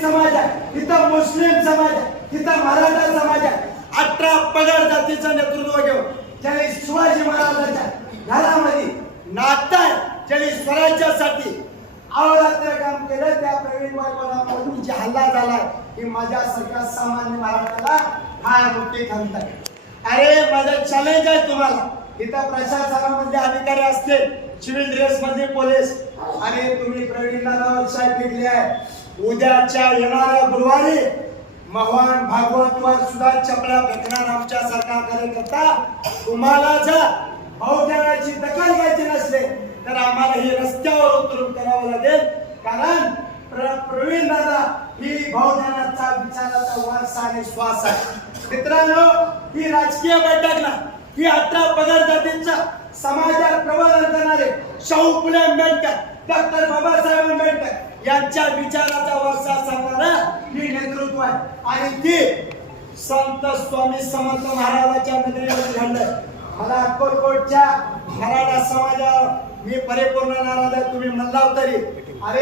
समाज आहे, इथं मुस्लिम समाज आहे, इथं मराठा समाज आहे. 18 पगड जातीचं नेतृत्व घेऊन ज्यांनी शिवाजी महाराजांच्या घरामध्ये नातं आहे, ज्यांनी स्वराज्यासाठी अहोरात्र काम केलं, त्या प्रवीण वायकवाडांवरून जे हल्ला झालाय की माझ्यासारख्या सामान्य मराठ्याला फार मोठी खंत आहे. अरे माझं चॅलेंज आहे तुम्हाला, इथं प्रशासनामध्ये अधिकारी असतील, सिव्हिल ड्रेस मध्ये पोलीस, आणि तुम्ही प्रवीण दादावर साहेब लिखले आहे. उद्याच्या येणाऱ्या गुरुवारी भगवान भागवतवर सुद्धा चपला फेकणार आमच्या सरकार कार्यकर्ता. तुम्हाला जर बहुजनाची दखल घ्यायची नसले तर आम्हाला ही रस्त्यावर उतरून करावं लागेल, कारण प्रवीण दादा ही बहुजनाचा विचाराचा वारसा आणि श्वास आहे. मित्रांनो, ही राजकीय बैठक ना, ही 18 पगड जातींचा समाजात प्रबोधन करणारे शाहू फुले आंबेडकर, डॉक्टर बाबासाहेब आंबेडकर यांच्या विचाराचा वारसा सांगणारा ही नेतृत्व आहे. आणि ती संत स्वामी समर्थ महाराजांच्या नगरीवर घडलंय. मला अक्कलकोटच्या मराठा समाजावर मी परिपूर्ण नाराज आहे, तुम्ही म्हणला तरी. अरे